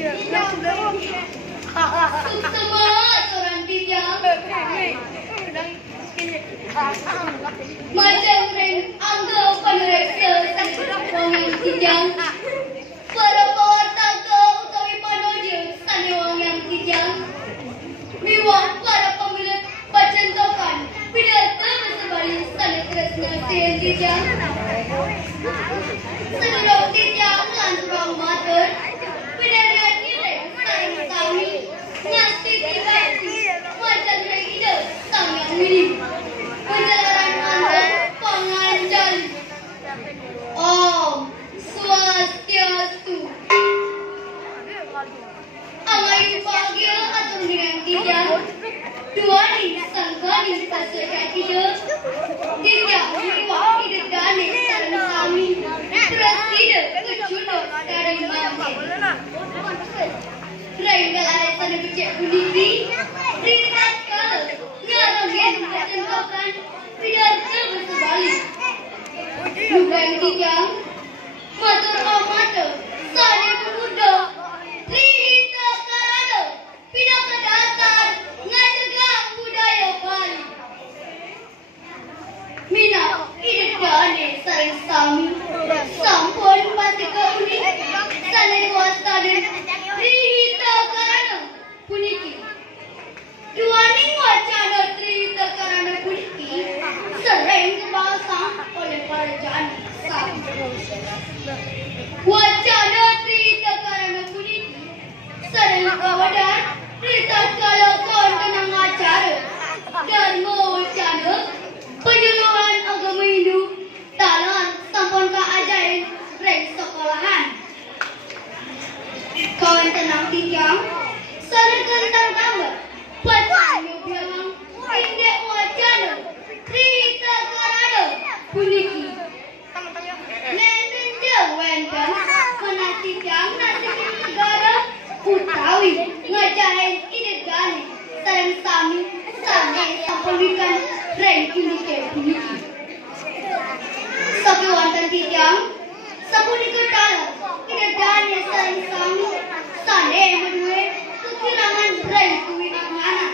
Semua orang tijang macam ren angga penereksa orang tijang para pewartaka utawi panoja sane wong yang tijang miwah para pemilik pacentokan pidato bersebali sane tresna sen tijang sedulur tijang lan turang matur pinarian nilai saling sami nyasti dibati macam regida sang yang minim penjelaran anda penganjal Om Swastiastu Amayu bahagia atur dengan tijang dua ni sangkani pasalkan tidak tijang miwah tidak gane sarang sami presiden kecuduk dari mampu Rainggal alasan becek buniti ringat kala ngarangin kecentokan pidato bersebali bukan tijang matur amata sane pemuda Rihita karana pidato dasar ngajegah budaya Bali mina idegane sareng sami sampun pati kauni sane wasana Rihita karana puniki duaning wacana Rihita karana puniki sering dibahasa oleh para jani wacana Rihita karana puniki sering kawadan Rihita kala kontenang acara dharma wacana penyuluhan agama Hindu talan sampun kaajain reng sekolahan kawan tenang tijang sareng kentang tambah pacanyo bilang indek wacana Rihita karana puniki nenten jawenten menatijang nasibin negara utawi ngajahin idegane sareng sami sane sampulwikan reng indike puniki sapi wonten tijang sapunika tala idegane sareng sami sane menue kekirangan reng kuwi anganan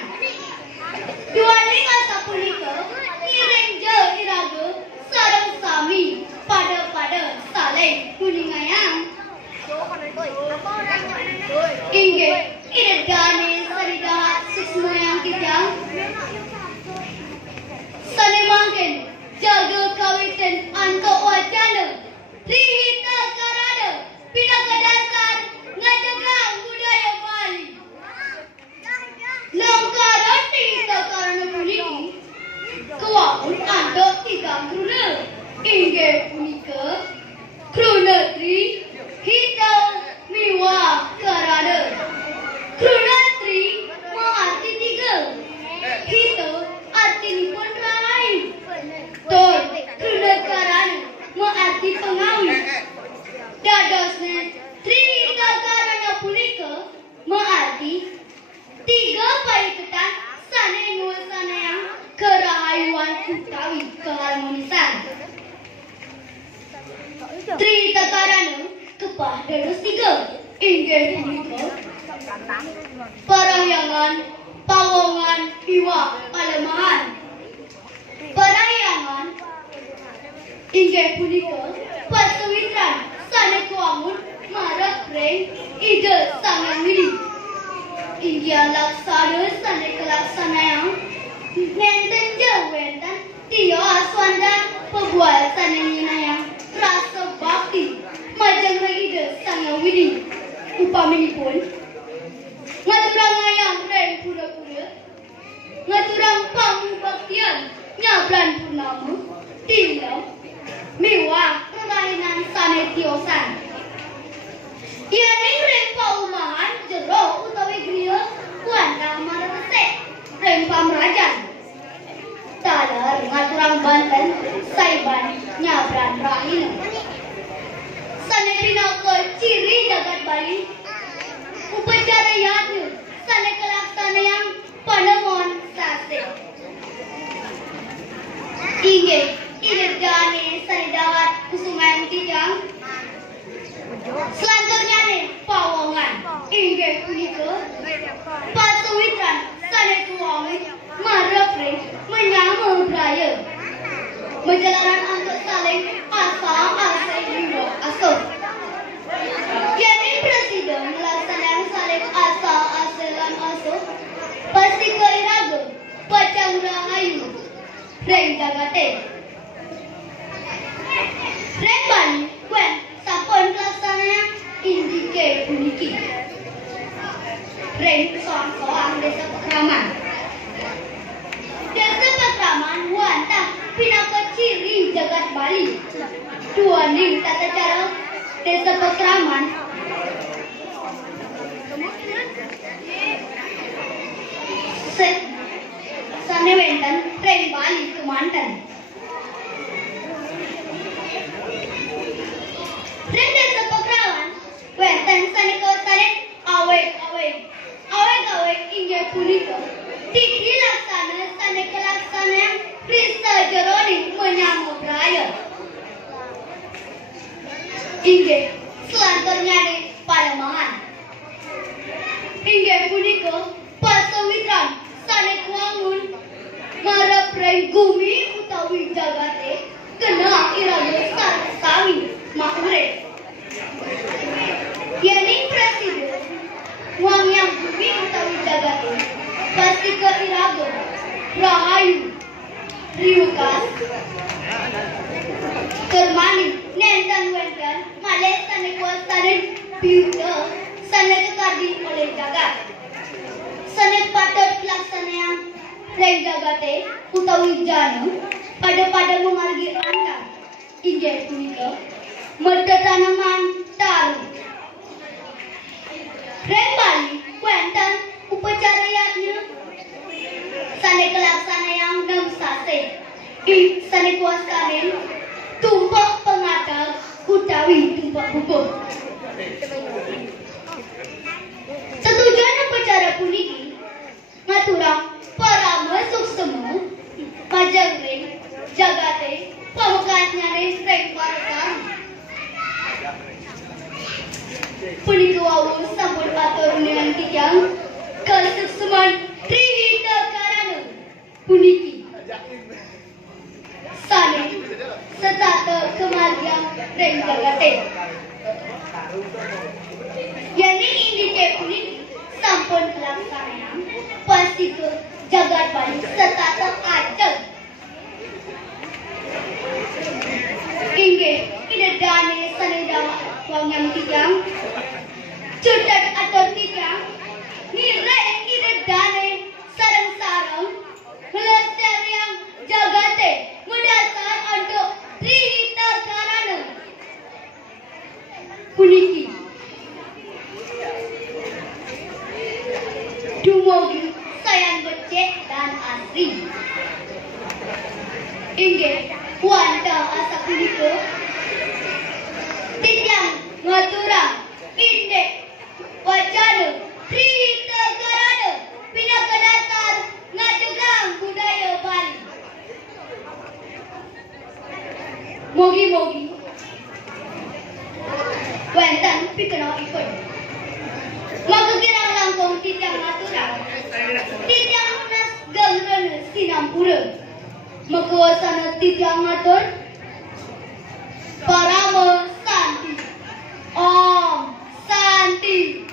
duaning sapunika ireng je iraga sareng sami pada saling kuningayang inggih idegane saridahat sisma yang tijang sane mangken jaga kawitan antuk wacana Rihita karana pidato dasar ngajegah budaya Bali langkara Rihita karana puniki kewangun antuk tiga kruna inggih punika kruna Rihita miwah karana kruna arti tiga hita artinipun rahayu tur kruna karana arti pengawi dadosna Rihita karana punika arti tiga pariketan sane nyuwun sanayang kerahayuan utawi keharmonisan Rihita karana kepah dados tiga inggih punika parahyangan pawongan iwak palemahan parahyangan inggih punika pasuwitran sane kuamun marep reng ide sangang mili India laksana sane kelaksanayang nenten jawenten tiyo aswanda pebual sane nyinayang rasa bakti majang ide sangang mili upaminipun ngaturang ngayang reng pura-pura ngaturang pangubaktian nyabran purnama tilam miwah kelainan sane tiosan ianing reng paumahan jero utawi griya kuantah maresek reng pamrajan taler ngaturang Banten saiban nyabran rahina sane pinakul ciri jagat Bali upacara yagna sane kelaksanayang panemon sase inggih idegane saridahat kusuman tijang selanjutnya nih pawongan punika pasawitran sanetuwangi marepre menyambung braya menjalaran untuk saling asa jiwa asuh. Yani presiden melaksanakan saling asa lan asuh pasti keiraga pacang rahayu reng jagate reng bali kuen sampun pelaksananya indike puniki reng soang desa Pekraman wantah pinaka ciri jagat Bali tuaning tata cara desa Pekraman sane wenten reng Bali kemanten reng desa Pekraman wenten sane kawasane awek inggih punika titi laksana sane kelaksana Krista Jeroni menyambut raya inggih selanturnya di Pademangan inggih punika pasawitran sane kuangun marep reng gumi utawi jagate kena iraga sareng makmure yening presiden wong yang bumi utawi jagate pasti ke iraga rahayu riukas kermani nenten wenten malih sane kuasane piuta sane kekardi oleh jagat sane patut pelaksanaan reng jagate utawi jana pada memargi rangka inggih punika merta tanaman taru reng Bali wenten upacara yatnya sane kelaksanaan nem sase sane kuasanen tumpak pengatag utawi tumpak bubuh setujuan upacara puniki ngaturang para masuk semua pajang reng jagate pamukasnya reng parekan punika wau sampun atur dengan tijang kasukseman Trihita Karana puniki sane setata kemargian reng jagate yani indike puniki sampun pelaksanaan pasti ke jagat Bali setata acel inggih idedane sane dama wong yang tijang cedak atur tijang nireng idedane sareng-sareng melestariang jagate mendasar untuk Trihita Karana puniki dumugi sayang becek dan asri inggih wanda asa punika tijang ngaturang indek wacana Trihita Karana pinaka dasar ngadegang budaya Bali mogi-mogi wenten pikena ikut maka kirang langkung tijang ngaturang tijang munas galrana sinampura makawasana tijang ngatur parama santi om santi